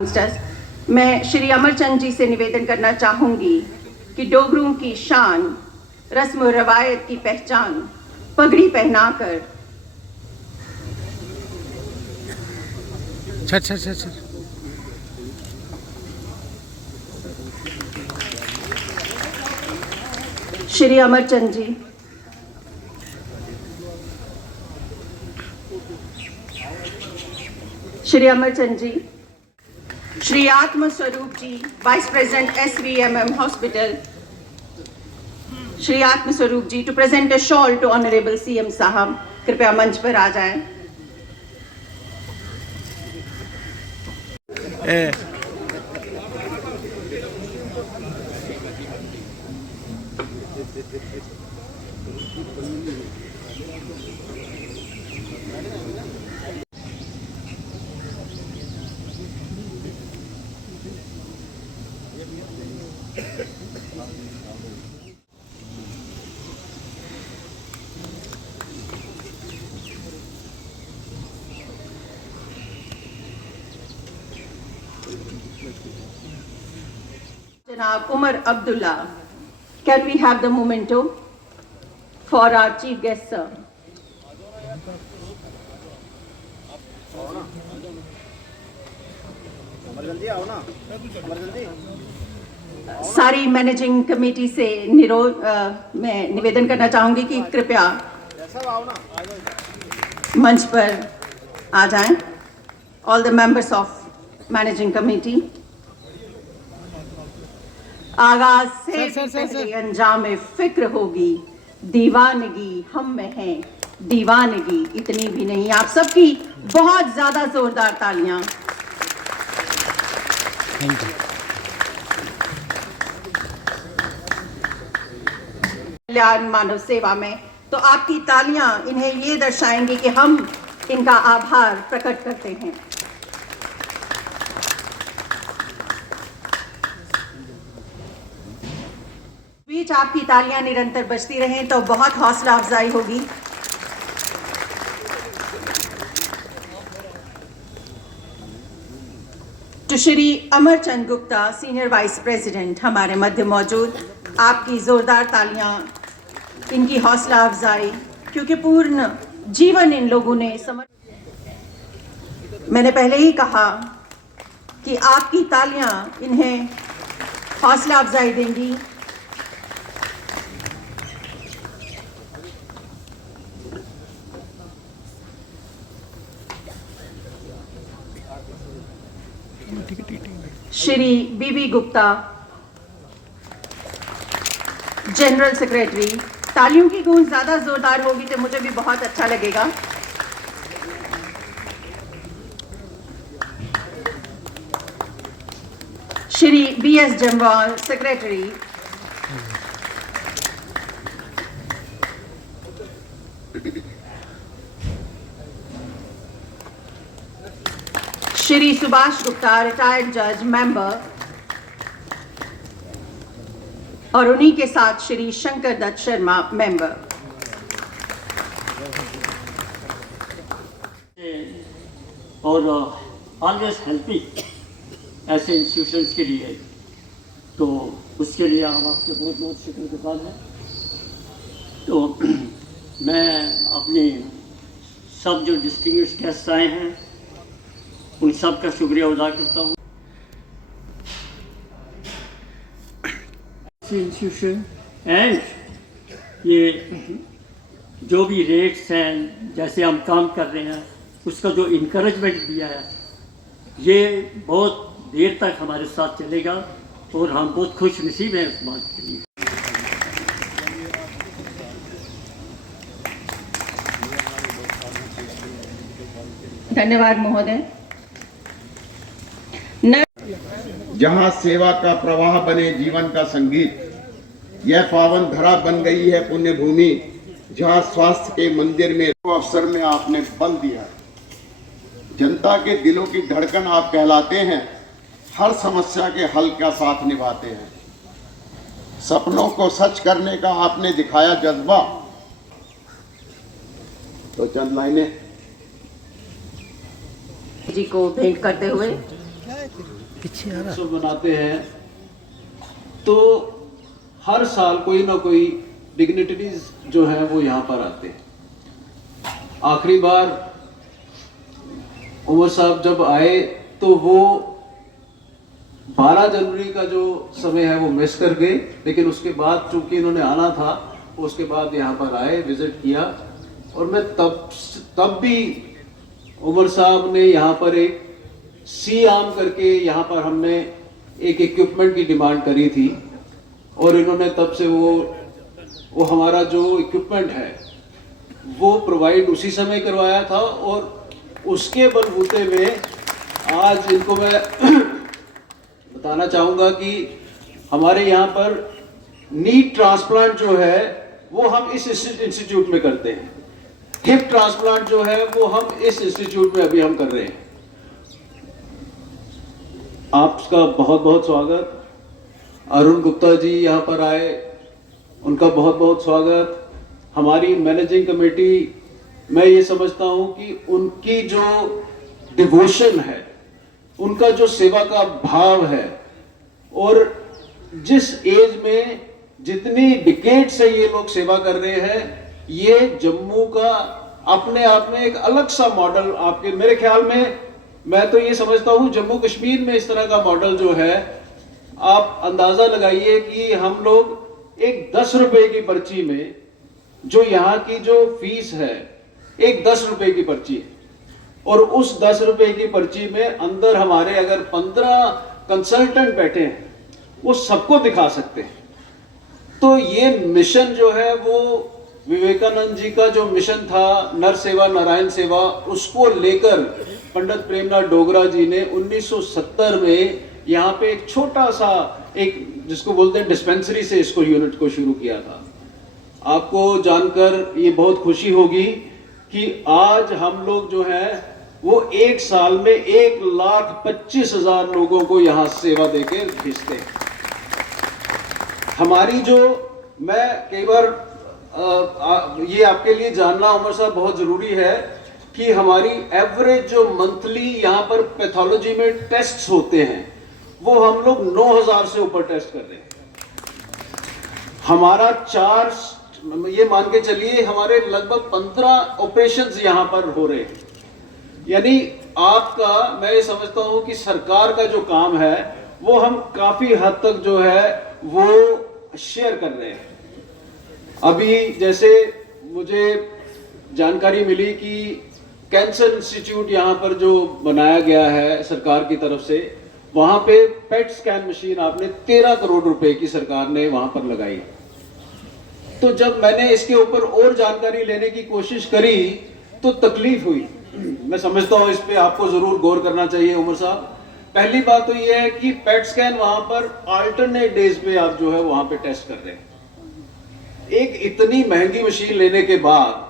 मैं श्री अमरचंद जी से निवेदन करना चाहूंगी कि डोगरों की शान, रस्म और रवायत की पहचान पगड़ी पहनाकर Shri Amarchand ji. Shri Amarchand ji. Shri Atmaswaroop ji, vice president SVMM hospital. Shri Atmaswaroop ji to present a shawl to honourable CM साहब, कृपया मंच पर आ जाएं। Janab Umar Abdullah, can we have the memento for our chief guest, sir? सारी मैनेजिंग कमेटी से मैं निवेदन करना चाहूंगी कि कृपया मंच पर आ जाएं। All the members of managing committee. आगाज से पहले अंजाम फिक्र होगी, दीवानगी हम में है, दीवानगी इतनी भी नहीं। आप सबकी बहुत ज्यादा जोरदार तालियां। कल्याण मानव सेवा में तो आपकी तालियां इन्हें ये दर्शाएंगी कि हम इनका आभार प्रकट करते हैं। बीच आपकी तालियां निरंतर बजती रहें तो बहुत हौसला अफजाई होगी। तो Shri Amarchand Gupta, senior vice president हमारे मध्य मौजूद। आपकी जोरदार तालियां इनकी हौसला अफजाई, क्योंकि पूर्ण जीवन इन लोगों ने मैंने पहले ही कहा कि आपकी तालियां इन्हें हौसला अफजाई देंगी। श्री बीबी गुप्ता, जनरल सेक्रेटरी। तालियों की गूंज ज्यादा जोरदार होगी तो मुझे भी बहुत अच्छा लगेगा। Shri BS Jamwal, secretary. Shri Subhash Gupta, retired जज, मेंबर। और उन्हीं के साथ श्री शंकर दत्त शर्मा, मेंबर। और ऑलवेज हेल्पिंग ऐसे इंस्टीट्यूशंस के लिए, तो उसके लिए हम आपके बहुत बहुत शुक्रगुजार हैं। तो मैं अपनी सब जो डिस्टिंग्विश्ड गेस्ट आए हैं उन सब का शुक्रिया अदा करता हूँ। इंस्टीट्यूशन एंड ये जो भी रेट्स हैं, जैसे हम काम कर रहे हैं, उसका जो इनकरेजमेंट दिया है, ये बहुत देर तक हमारे साथ चलेगा और हम बहुत खुश नसीब हैं इस बात के लिए। धन्यवाद महोदय। जहां सेवा का प्रवाह बने जीवन का संगीत, यह पावन धरा बन गई है पुण्य भूमि, जहां स्वास्थ्य के मंदिर में अवसर में आपने बल दिया। जनता के दिलों की धड़कन आप कहलाते हैं, हर समस्या के हल का साथ निभाते हैं। सपनों को सच करने का आपने दिखाया जज्बा। तो चंद लाइनें जी को भेंट करते हुए उत्सव मनाते हैं तो हर साल कोई ना कोई डिग्निटरीज जो है वो यहाँ पर आते हैं। आखिरी बार उमर साहब जब आए तो वो 12 जनवरी का जो समय है वो मिस कर गए, लेकिन उसके बाद चूंकि इन्होंने आना था उसके बाद यहाँ पर आए, विजिट किया। और मैं तब भी उमर साहब ने यहाँ पर एक सी आर्म करके यहाँ पर हमने एक इक्विपमेंट की डिमांड करी थी और इन्होंने तब से वो हमारा जो इक्विपमेंट है वो प्रोवाइड उसी समय करवाया था। और उसके बलबूते में आज इनको मैं बताना चाहूँगा कि हमारे यहाँ पर नी ट्रांसप्लांट जो है वो हम इस इंस्टीट्यूट में करते हैं, हिप ट्रांसप्लांट जो है वो हम इस इंस्टीट्यूट में अभी हम कर रहे हैं। आपका बहुत बहुत स्वागत। अरुण गुप्ता जी यहाँ पर आए, उनका बहुत बहुत स्वागत। हमारी मैनेजिंग कमेटी, मैं ये समझता हूँ कि उनकी जो डिवोशन है, उनका जो सेवा का भाव है और जिस एज में जितनी डिकेड से ये लोग सेवा कर रहे हैं, ये जम्मू का अपने आप में एक अलग सा मॉडल आपके, मेरे ख्याल में मैं तो ये समझता हूँ जम्मू कश्मीर में इस तरह का मॉडल जो है, आप अंदाजा लगाइए कि हम लोग एक 10 रुपए की पर्ची में, जो यहाँ की जो फीस है एक 10 रुपए की पर्ची है, और उस 10 रुपए की पर्ची में अंदर हमारे अगर 15 कंसल्टेंट बैठे हैं वो सबको दिखा सकते हैं। तो ये मिशन जो है वो विवेकानंद जी का जो मिशन था नर सेवा नारायण सेवा, उसको लेकर पंडित प्रेमनाथ डोगरा जी ने 1970 में यहाँ पे एक छोटा सा एक जिसको बोलते हैं डिस्पेंसरी से इसको यूनिट को शुरू किया था। आपको जानकर ये बहुत खुशी होगी कि आज हम लोग जो है वो एक साल में 1,25,000 लोगों को यहाँ सेवा देके भेजते हैं। हमारी जो, मैं कई बार ये आपके लिए जानना उमर साहब बहुत जरूरी है कि हमारी एवरेज जो मंथली यहाँ पर पैथोलॉजी में टेस्ट्स होते हैं वो हम लोग 9,000 से ऊपर टेस्ट कर रहे हैं। हमारा ये मान के चलिए हमारे लगभग 15 ऑपरेशंस यहाँ पर हो रहे हैं। यानी आपका, मैं ये समझता हूँ कि सरकार का जो काम है वो हम काफी हद तक जो है वो शेयर कर रहे हैं। अभी जैसे मुझे जानकारी मिली कि कैंसर इंस्टीट्यूट यहाँ पर जो बनाया गया है सरकार की तरफ से, वहां पे पेट स्कैन मशीन आपने 13 करोड़ रुपए की सरकार ने वहां पर लगाई। तो जब मैंने इसके ऊपर और जानकारी लेने की कोशिश करी तो तकलीफ हुई। मैं समझता हूँ इस पे आपको जरूर गौर करना चाहिए उमर साहब। पहली बात तो ये है कि पेट स्कैन वहां पर अल्टरनेट डेज पे आप जो है वहां पे टेस्ट कर रहे हैं। एक इतनी महंगी मशीन लेने के बाद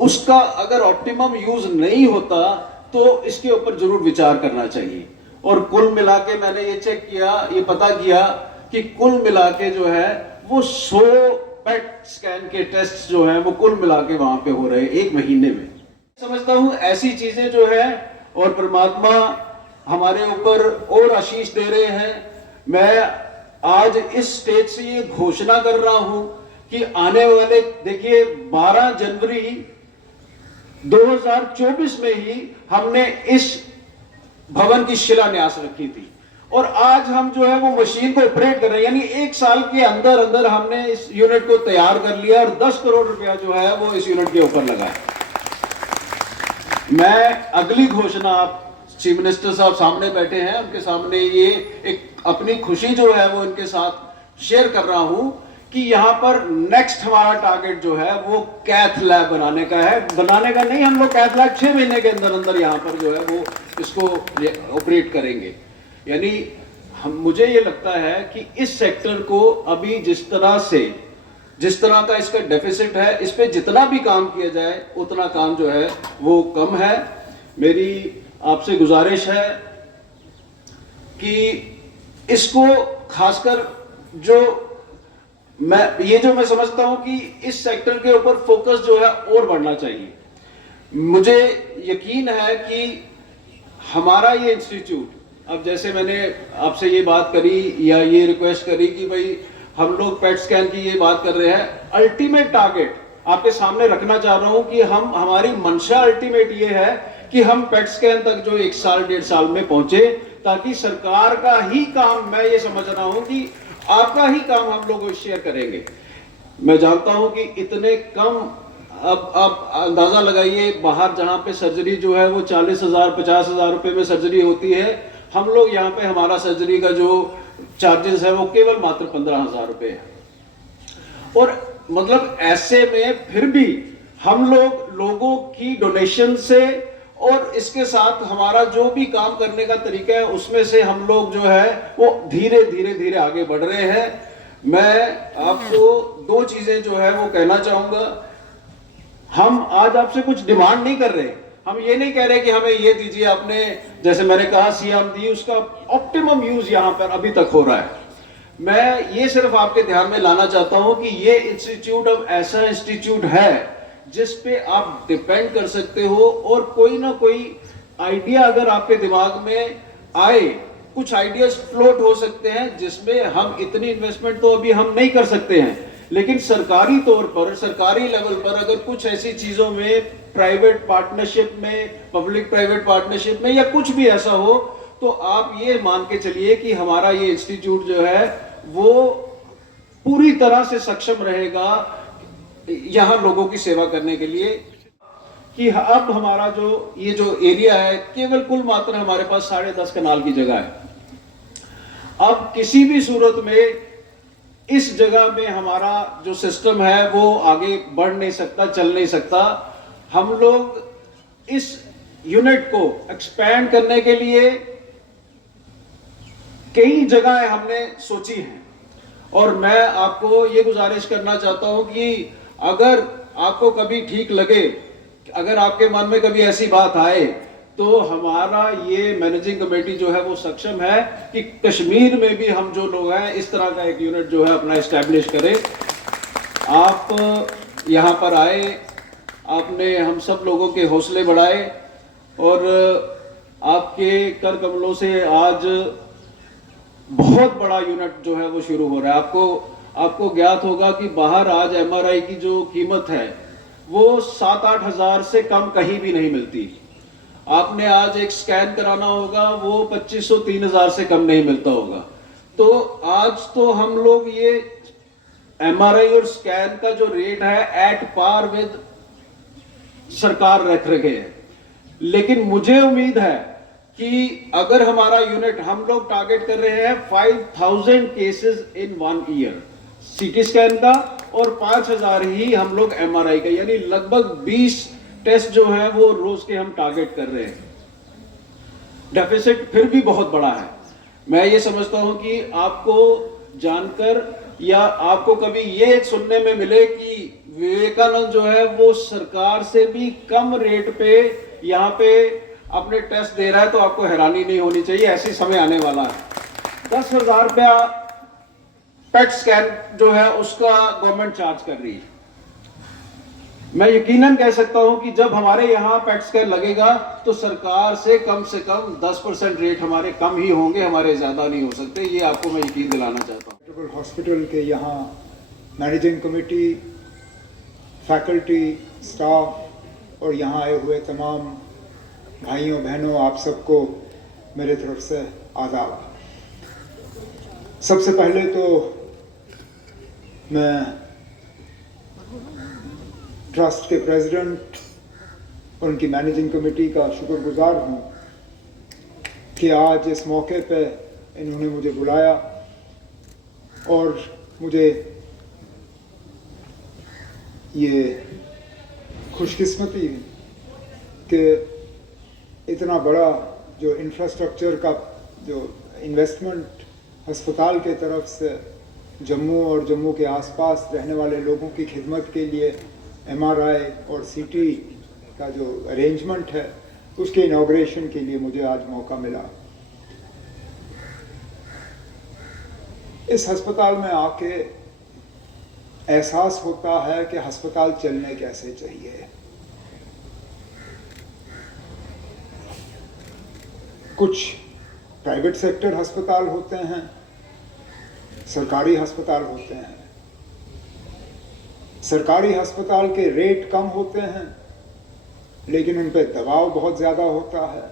उसका अगर ऑप्टिमम यूज नहीं होता तो इसके ऊपर जरूर विचार करना चाहिए। और कुल मिला के मैंने ये चेक किया, ये पता किया कि कुल मिला के जो है वो 100 पेट स्कैन के टेस्ट जो है वो कुल मिला के वहां पे हो रहे हैं एक महीने में। समझता हूं ऐसी चीजें जो है, और परमात्मा हमारे ऊपर और आशीष दे रहे हैं। मैं आज इस स्टेज से ये घोषणा कर रहा हूं कि आने वाले, देखिए 12 जनवरी 2024 में ही हमने इस भवन की शिलान्यास रखी थी और आज हम जो है वो मशीन को ऑपरेट कर रहे हैं। यानी एक साल के अंदर अंदर हमने इस यूनिट को तैयार कर लिया और 10 करोड़ रुपया जो है वो इस यूनिट के ऊपर लगा है। मैं अगली घोषणा, आप चीफ मिनिस्टर साहब सामने बैठे हैं, उनके सामने ये एक अपनी खुशी जो है वो इनके साथ शेयर कर रहा हूं कि यहाँ पर नेक्स्ट हमारा टारगेट जो है वो कैथ लैब बनाने का है। बनाने का नहीं, हम लोग कैथ लैब 6 महीने के अंदर अंदर यहाँ पर जो है वो इसको ऑपरेट करेंगे। यानी मुझे ये लगता है कि इस सेक्टर को अभी जिस तरह का इसका डेफिसिट है, इस पे जितना भी काम किया जाए उतना काम जो है वो कम है। मेरी आपसे गुजारिश है कि इसको खासकर मैं समझता हूं कि इस सेक्टर के ऊपर फोकस जो है और बढ़ना चाहिए। मुझे यकीन है कि हमारा ये इंस्टीट्यूट अब जैसे मैंने आपसे ये बात करी या ये रिक्वेस्ट करी कि भाई हम लोग पेट स्कैन की ये बात कर रहे हैं, अल्टीमेट टारगेट आपके सामने रखना चाह रहा हूं कि हमारी मंशा अल्टीमेट ये है कि हम पेट स्कैन तक जो 1 साल 1.5 साल में पहुंचे, ताकि सरकार का ही काम, मैं ये समझ रहा हूं कि आपका ही काम हम लोग शेयर करेंगे। मैं जानता हूं कि इतने कम, अब अंदाजा लगाइए, बाहर जहां पे सर्जरी जो है वो 40,000 50,000 रुपए में सर्जरी होती है, हम लोग यहाँ पे हमारा सर्जरी का जो चार्जेस है वो केवल मात्र 15,000 रुपए है। और मतलब ऐसे में फिर भी हम लोगों की डोनेशन से और इसके साथ हमारा जो भी काम करने का तरीका है उसमें से हम लोग जो है वो धीरे धीरे आगे बढ़ रहे हैं। मैं आपको 2 चीजें जो है वो कहना चाहूंगा। हम आज आपसे कुछ डिमांड नहीं कर रहे, हम ये नहीं कह रहे कि हमें ये दीजिए, आपने जैसे मैंने कहा सीएम दी, उसका ऑप्टिमम यूज यहां पर अभी तक हो रहा है। मैं ये सिर्फ आपके ध्यान में लाना चाहता हूं कि ये इंस्टीट्यूट अब ऐसा इंस्टीट्यूट है जिस पे आप डिपेंड कर सकते हो, और कोई ना कोई आइडिया अगर आपके दिमाग में आए, कुछ आइडियाज फ्लोट हो सकते हैं जिसमें हम इतनी इन्वेस्टमेंट तो अभी हम नहीं कर सकते हैं, लेकिन सरकारी तौर पर, सरकारी लेवल पर अगर कुछ ऐसी चीजों में, प्राइवेट पार्टनरशिप में, पब्लिक प्राइवेट पार्टनरशिप में या कुछ भी ऐसा हो, तो आप ये मान के चलिए कि हमारा ये इंस्टीट्यूट जो है वो पूरी तरह से सक्षम रहेगा यहां लोगों की सेवा करने के लिए। कि अब हमारा जो ये जो एरिया है, केवल कुल मात्र हमारे पास 10.5 कनाल की जगह है। अब किसी भी सूरत में इस जगह में हमारा जो सिस्टम है वो आगे बढ़ नहीं सकता, चल नहीं सकता। हम लोग इस यूनिट को एक्सपैंड करने के लिए कई जगह हमने सोची हैं, और मैं आपको ये गुजारिश करना चाहता हूं कि अगर आपको कभी ठीक लगे, अगर आपके मन में कभी ऐसी बात आए, तो हमारा ये मैनेजिंग कमेटी जो है वो सक्षम है कि कश्मीर में भी हम जो लोग हैं इस तरह का एक यूनिट जो है अपना एस्टैब्लिश करें। आप यहाँ पर आए, आपने हम सब लोगों के हौसले बढ़ाए, और आपके कर कमलों से आज बहुत बड़ा यूनिट जो है वो शुरू हो रहा है। आपको ज्ञात होगा कि बाहर आज एमआरआई की जो कीमत है वो 7-8 हजार से कम कहीं भी नहीं मिलती। आपने आज एक स्कैन कराना होगा, वो 2500-3000 से कम नहीं मिलता होगा। तो आज तो हम लोग ये एमआरआई और स्कैन का जो रेट है एट पार विद सरकार रख रखे हैं। लेकिन मुझे उम्मीद है कि अगर हमारा यूनिट, हम लोग टारगेट कर रहे हैं 5000 cases in 1 year CT scan का, और 5000 ही हम लोग एमआरआई का, यानी लगभग 20 टेस्ट जो है वो रोज के हम टारगेट कर रहे हैं। डेफिसिट फिर भी बहुत बड़ा है। मैं ये समझता हूं कि आपको जानकर या आपको कभी ये सुनने में मिले कि विवेकानंद जो है वो सरकार से भी कम रेट पे यहाँ पे अपने टेस्ट दे रहा है, तो आपको हैरानी नहीं होनी चाहिए, ऐसी समय आने वाला है। 10,000 रुपया पेट स्कैन जो है उसका गवर्नमेंट चार्ज कर रही है। मैं यकीनन कह सकता हूं कि जब हमारे यहाँ पेट स्कैन लगेगा तो सरकार से कम 10% रेट हमारे कम ही होंगे, हमारे ज्यादा नहीं हो सकते। ये आपको मैं यकीन दिलाना चाहता हूँ। हॉस्पिटल के यहाँ मैनेजिंग कमेटी, फैकल्टी, स्टाफ और यहाँ आए हुए तमाम भाइयों बहनों, आप सबको मेरे तरफ से आदाब। सबसे पहले तो मैं ट्रस्ट के प्रेसिडेंट और उनकी मैनेजिंग कमेटी का शुक्रगुजार हूँ कि आज इस मौके पे इन्होंने मुझे बुलाया, और मुझे ये खुशकिस्मती कि इतना बड़ा जो इंफ्रास्ट्रक्चर का जो इन्वेस्टमेंट अस्पताल के तरफ से जम्मू और जम्मू के आसपास रहने वाले लोगों की खिदमत के लिए एमआरआई और सीटी का जो अरेंजमेंट है उसके इनॉग्रेशन के लिए मुझे आज मौका मिला। इस अस्पताल में आके एहसास होता है कि अस्पताल चलने कैसे चाहिए। कुछ प्राइवेट सेक्टर अस्पताल होते हैं, सरकारी अस्पताल होते हैं। सरकारी अस्पताल के रेट कम होते हैं, लेकिन उन पे दबाव बहुत ज़्यादा होता है,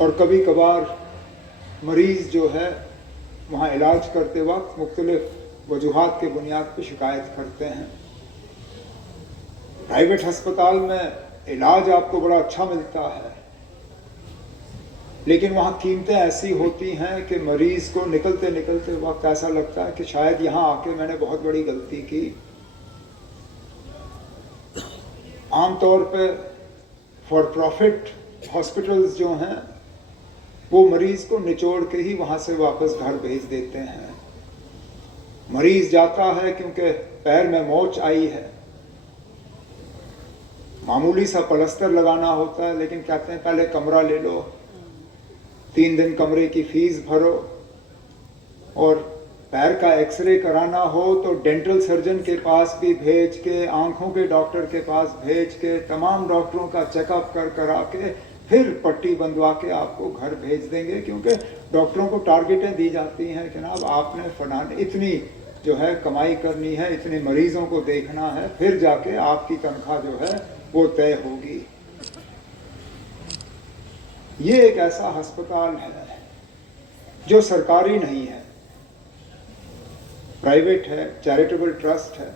और कभी कभार मरीज़ जो है वहाँ इलाज करते वक्त मुख्तलिफ वजूहात के बुनियाद पर शिकायत करते हैं। प्राइवेट अस्पताल में इलाज आपको बड़ा अच्छा मिलता है, लेकिन वहाँ कीमतें ऐसी होती हैं कि मरीज़ को निकलते निकलते वक्त ऐसा लगता है कि शायद यहाँ आके मैंने बहुत बड़ी गलती की। आमतौर पे फॉर प्रॉफिट हॉस्पिटल्स जो हैं वो मरीज़ को निचोड़ के ही वहाँ से वापस घर भेज देते हैं। मरीज़ जाता है क्योंकि पैर में मोच आई है, मामूली सा प्लास्टर लगाना होता है, लेकिन कहते हैं पहले कमरा ले लो, 3 दिन कमरे की फीस भरो, और पैर का एक्सरे कराना हो तो डेंटल सर्जन के पास भी भेज के, आंखों के डॉक्टर के पास भेज के, तमाम डॉक्टरों का चेकअप करा के फिर पट्टी बंधवा के आपको घर भेज देंगे, क्योंकि डॉक्टरों को टारगेटें दी जाती हैं कि जनाब आपने फलाने इतनी जो है कमाई करनी है, इतने मरीजों को देखना है, फिर जाके आपकी तनख्वाह जो है वो तय होगी। ये एक ऐसा अस्पताल है जो सरकारी नहीं है, प्राइवेट है, चैरिटेबल ट्रस्ट है,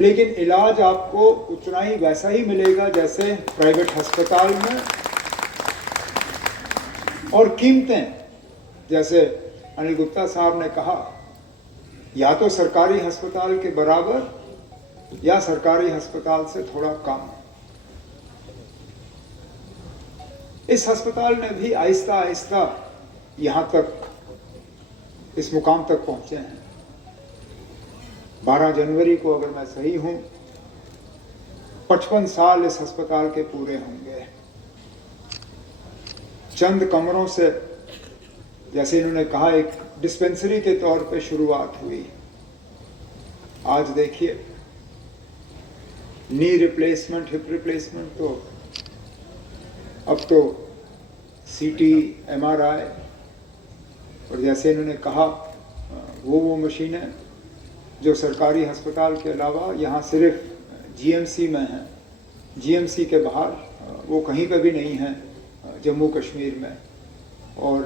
लेकिन इलाज आपको उतना ही वैसा ही मिलेगा जैसे प्राइवेट अस्पताल में, और कीमतें जैसे अनिल गुप्ता साहब ने कहा, या तो सरकारी अस्पताल के बराबर या सरकारी अस्पताल से थोड़ा कम। इस अस्पताल में भी आहिस्ता आहिस्ता यहां तक, इस मुकाम तक पहुंचे हैं। 12 जनवरी को अगर मैं सही हूं 55 साल इस अस्पताल के पूरे होंगे। चंद कमरों से, जैसे इन्होंने कहा, एक डिस्पेंसरी के तौर पे शुरुआत हुई। आज देखिए नी रिप्लेसमेंट, हिप रिप्लेसमेंट, तो अब तो सीटी, एमआरआई, और जैसे इन्होंने कहा वो मशीनें जो सरकारी अस्पताल के अलावा यहाँ सिर्फ जीएमसी में हैं, जीएमसी के बाहर वो कहीं पे भी नहीं है जम्मू कश्मीर में। और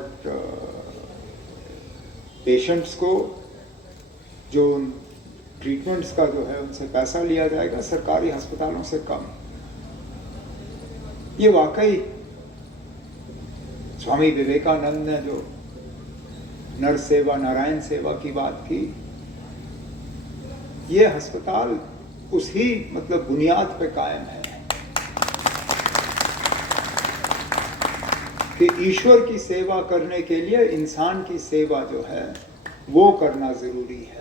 पेशेंट्स को जो ट्रीटमेंट्स का जो है उनसे पैसा लिया जाएगा सरकारी अस्पतालों से कम। ये वाकई स्वामी विवेकानंद ने जो नर सेवा नारायण सेवा की बात की, ये अस्पताल उसी मतलब बुनियाद पे कायम है कि ईश्वर की सेवा करने के लिए इंसान की सेवा जो है वो करना जरूरी है।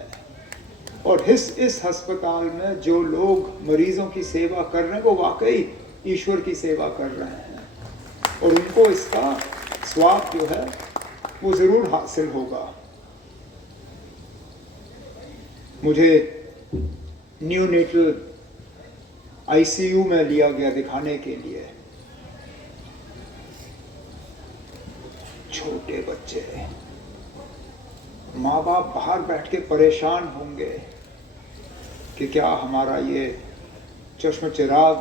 और इस अस्पताल में जो लोग मरीजों की सेवा कर रहे हैं वो वाकई ईश्वर की सेवा कर रहे हैं, और उनको इसका स्वाब जो है वो जरूर हासिल होगा। मुझे न्यूनेटल आईसीयू में लिया गया दिखाने के लिए। छोटे बच्चे, माँ बाप बाहर बैठ के परेशान होंगे कि क्या हमारा ये चश्म चिराग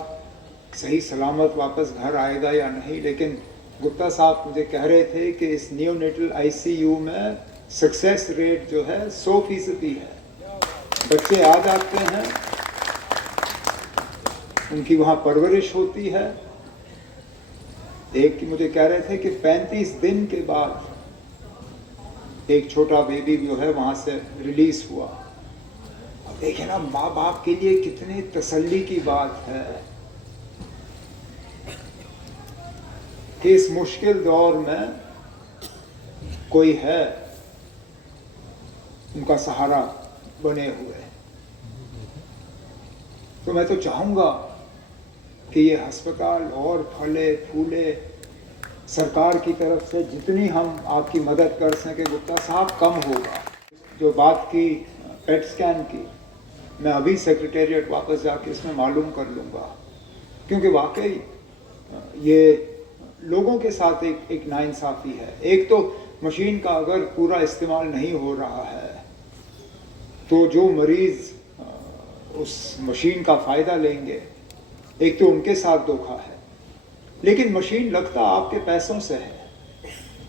सही सलामत वापस घर आएगा या नहीं। लेकिन गुप्ता साहब मुझे कह रहे थे कि इस न्यूनेटल आईसीयू में सक्सेस रेट जो है 100% है। बच्चे आ जाते हैं, उनकी वहाँ परवरिश होती है। एक मुझे कह रहे थे कि 35 दिन के बाद एक छोटा बेबी जो है वहाँ से रिलीज हुआ। अब देखिए ना, माँ बाप के लिए कितनी तसल्ली की बात है कि इस मुश्किल दौर में कोई है उनका सहारा बने हुए। तो मैं तो चाहूँगा कि ये अस्पताल और फले फूले, सरकार की तरफ से जितनी हम आपकी मदद कर सकें गुप्ता साहब कम होगा। जो बात की पेट स्कैन की, मैं अभी सेक्रेटेरिएट वापस जाके इसमें मालूम कर लूँगा क्योंकि वाकई ये लोगों के साथ एक नाइंसाफ़ी है। एक तो मशीन का अगर पूरा इस्तेमाल नहीं हो रहा है तो जो मरीज़ उस मशीन का फ़ायदा लेंगे, एक तो उनके साथ धोखा है। लेकिन मशीन लगता आपके पैसों से है।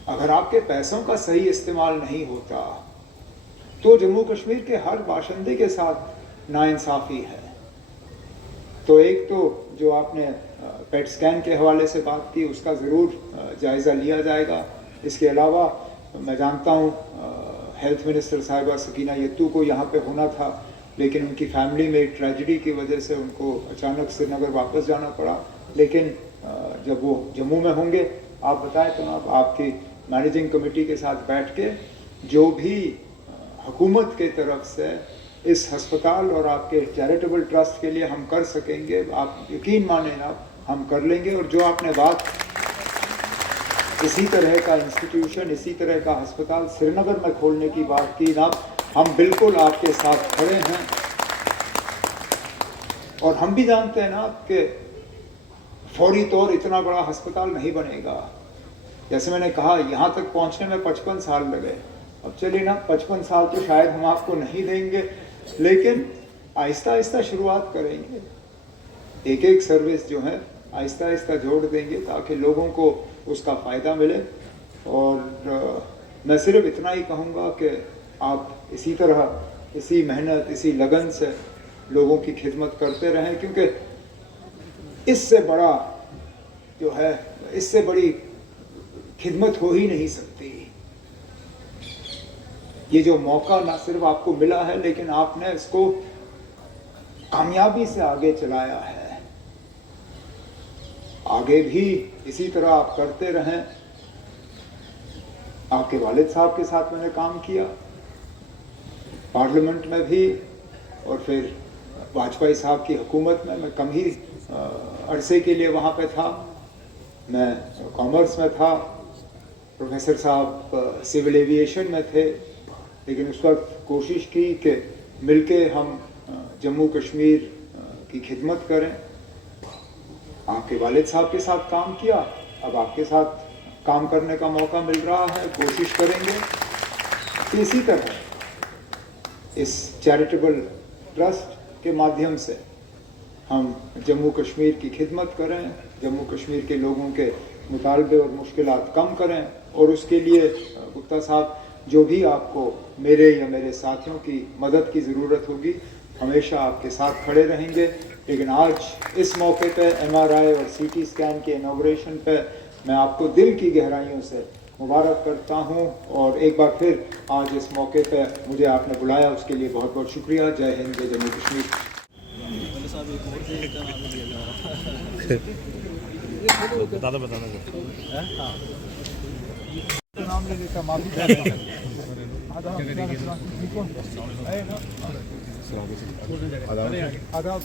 अगर आपके पैसों का सही इस्तेमाल नहीं होता तो जम्मू कश्मीर के हर बाशिंदे के साथ नाइंसाफ़ी है। तो एक तो जो आपने पेट स्कैन के हवाले से बात की, उसका ज़रूर जायज़ा लिया जाएगा। इसके अलावा मैं जानता हूँ हेल्थ मिनिस्टर साहिबा सकीना यत्तू को यहाँ पे होना था, लेकिन उनकी फैमिली में एक ट्रेजिडी की वजह से उनको अचानक श्रीनगर वापस जाना पड़ा। लेकिन जब वो जम्मू में होंगे, आप बताएं तो आपकी मैनेजिंग कमेटी के साथ बैठ के जो भी हुकूमत के तरफ से इस हस्पताल और आपके चैरिटेबल ट्रस्ट के लिए हम कर सकेंगे, आप यकीन माने ना, हम कर लेंगे। और जो आपने बात इसी तरह का इंस्टीट्यूशन, इसी तरह का अस्पताल श्रीनगर में खोलने की बात की ना, हम बिल्कुल आपके साथ खड़े हैं। और हम भी जानते हैं ना कि फौरी तौर इतना बड़ा अस्पताल नहीं बनेगा। जैसे मैंने कहा, यहाँ तक पहुँचने में 55 साल लगे। अब चलिए ना, 55 साल तो शायद हम आपको नहीं देंगे, लेकिन आहिस्ता आहिस्ता शुरुआत करेंगे। एक एक सर्विस जो है आहिस्ता आहिस्ता जोड़ देंगे ताकि लोगों को उसका फ़ायदा मिले। और मैं सिर्फ इतना ही कहूँगा कि आप इसी तरह, इसी मेहनत, इसी लगन से लोगों की खिदमत करते रहें, क्योंकि इससे बड़ा जो है, इससे बड़ी खिदमत हो ही नहीं सकती। ये जो मौका ना सिर्फ आपको मिला है, लेकिन आपने इसको कामयाबी से आगे चलाया है। आगे भी इसी तरह आप करते रहें। आपके वालिद साहब के साथ मैंने काम किया पार्लियामेंट में भी, और फिर वाजपेयी साहब की हुकूमत में मैं कम ही अरसे के लिए वहाँ पे था। मैं कॉमर्स में था, प्रोफेसर साहब सिविल एविएशन में थे। लेकिन उस वक्त कोशिश की कि मिलके हम जम्मू कश्मीर की खिदमत करें। आपके वालिद साहब के साथ काम किया, अब आपके साथ काम करने का मौका मिल रहा है। कोशिश करेंगे कि इसी तरह इस चैरिटेबल ट्रस्ट के माध्यम से हम जम्मू कश्मीर की खिदमत करें, जम्मू कश्मीर के लोगों के मुतालबे और मुश्किलात कम करें। और उसके लिए गुप्ता साहब, जो भी आपको मेरे या मेरे साथियों की मदद की ज़रूरत होगी, हमेशा आपके साथ खड़े रहेंगे। लेकिन आज इस मौके पे MRI और CT स्कैन के इनॉग्रेशन पे मैं आपको दिल की गहराइयों से मुबारक करता हूं। और एक बार फिर आज इस मौके पे मुझे आपने बुलाया, उसके लिए बहुत बहुत शुक्रिया। जय हिंद, जय जम्मू कश्मीर। नाम ले लेता माफी आदाब